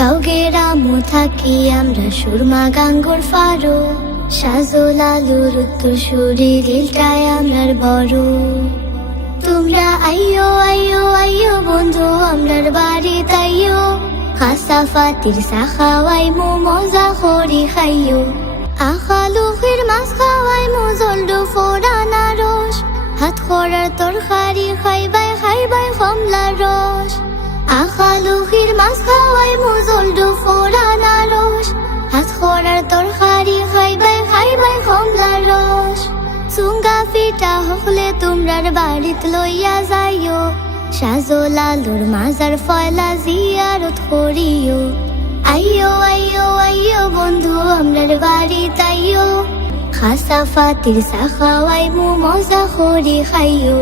কাউকে রামু থাকি আমরা সুরমা গাঙ্গুর ফারো সাজল আলুর উত্তর সুরি দিলটায় আমরার বড় তোমরা আইয়ো আইয়ো আইয়ো বন্ধু আমরার বাড়ি তাইয়ো হাসা ফাতির সাখাওয়াই মু মজা করি খাইয়ো আখালুখির মাছ খাওয়াই মু জলডু ফোড়ানা রস হাত খোড়ার তরকারি খাইবাই খাইবাই কমলা রস আখালুখির মাছ খাওয়াই মু জলডু ফোড়ানা রস হাত খোড়ার তরকারি খাইবাই খাইবাই কমলা রস চুঙ্গা ফিটা হলে তোমরার বাড়িত লইয়া যাইও সাজল আলুর মাজার ফয়লা জিয়ারত করিও আইয়ো আইয়ো আইয়ো বন্ধু আমরার বাড়ি তাইয়ো খাসা ফাতির সাখাওয়াই মু মজা করি খাইয়ো।